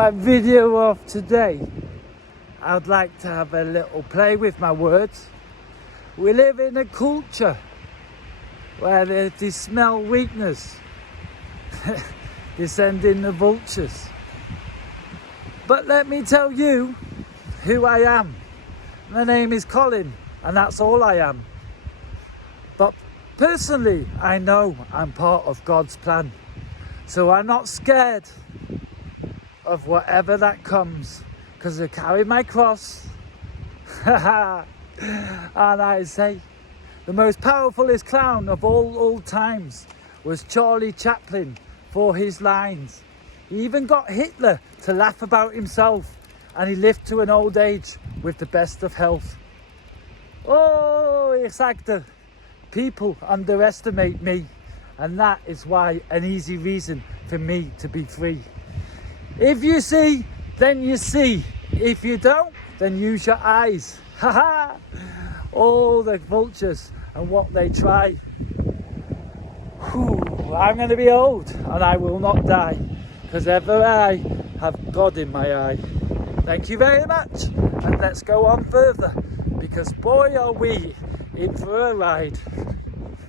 my video of today, I'd like to have a little play with my words. We live in a culture where they smell weakness. They send in the vultures. But let me tell you who I am. My name is Colin, and that's all I am. But personally, I know I'm part of God's plan. So I'm not scared of whatever that comes, because I carry my cross. And I say, the most powerfulest clown of all times was Charlie Chaplin for his lines. He even got Hitler to laugh about himself, and he lived to an old age with the best of health. Oh, ich sagte, people underestimate me, and that is why an easy reason for me to be free. If you see, then you see. If you don't, then use your eyes. Haha! All the vultures and what they try. Whew, I'm going to be old and I will not die, because ever I have God in my eye. Thank you very much, and let's go on further, because boy are we in for a ride.